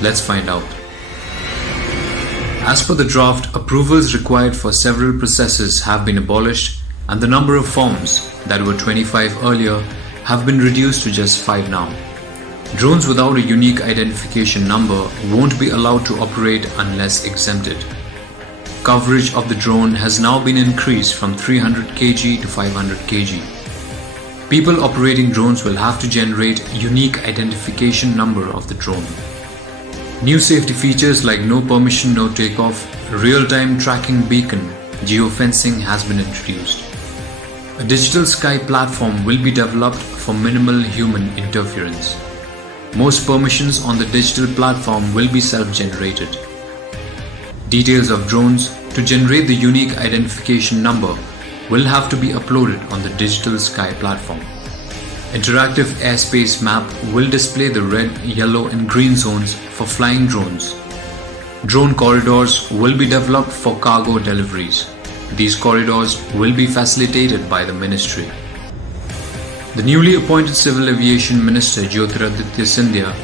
Let's find out. As per the draft, approvals required for several processes have been abolished and the number of forms that were 25 earlier have been reduced to just 5 now. Drones without a unique identification number won't be allowed to operate unless exempted. Coverage of the drone has now been increased from 300 kg to 500 kg. People operating drones will have to generate unique identification number of the drone. New safety features like no permission, no takeoff, real-time tracking beacon, geofencing has been introduced. A digital sky platform will be developed for minimal human interference. Most permissions on the digital platform will be self-generated. Details of drones to generate the unique identification number will have to be uploaded on the digital sky platform. Interactive airspace map will display the red, yellow and green zones for flying drones. Drone corridors will be developed for cargo deliveries. These corridors will be facilitated by the ministry. The newly appointed Civil Aviation Minister Jyotiraditya Scindia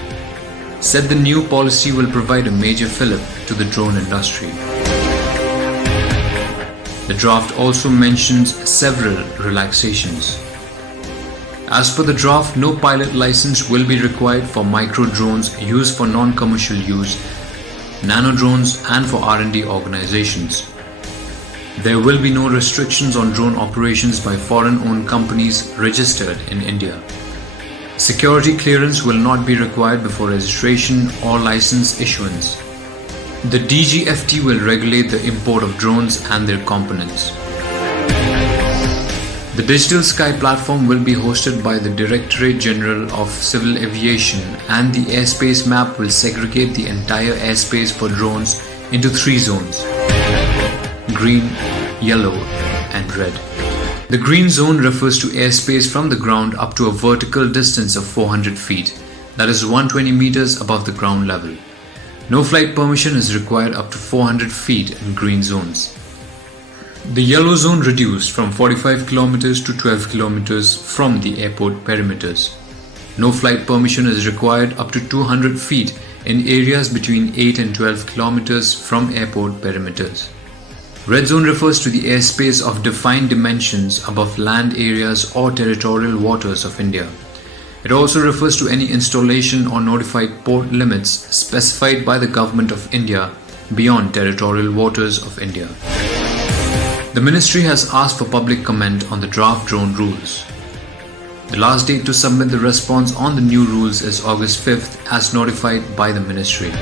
said the new policy will provide a major fillip to the drone industry. The draft also mentions several relaxations. As per the draft, no pilot license will be required for micro drones used for non-commercial use, nano drones and for R&D organizations. There will be no restrictions on drone operations by foreign-owned companies registered in India. Security clearance will not be required before registration or license issuance. The DGFT will regulate the import of drones and their components. The digital sky platform will be hosted by the Directorate General of Civil Aviation, and the airspace map will segregate the entire airspace for drones into 3 zones: green, yellow and red. The green zone refers to airspace from the ground up to a vertical distance of 400 feet, that is 120 meters above the ground level. No flight permission is required up to 400 feet in green zones. The yellow zone reduced from 45 kilometers to 12 kilometers from the airport perimeters. No flight permission is required up to 200 feet in areas between 8 and 12 kilometers from airport perimeters. Red zone refers to the airspace of defined dimensions above land areas or territorial waters of India. It also refers to any installation or notified port limits specified by the Government of India beyond territorial waters of India. The ministry has asked for public comment on the draft drone rules. The last date to submit the response on the new rules is August 5th as notified by the ministry.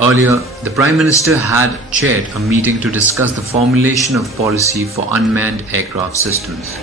Earlier, the Prime Minister had chaired a meeting to discuss the formulation of policy for unmanned aircraft systems.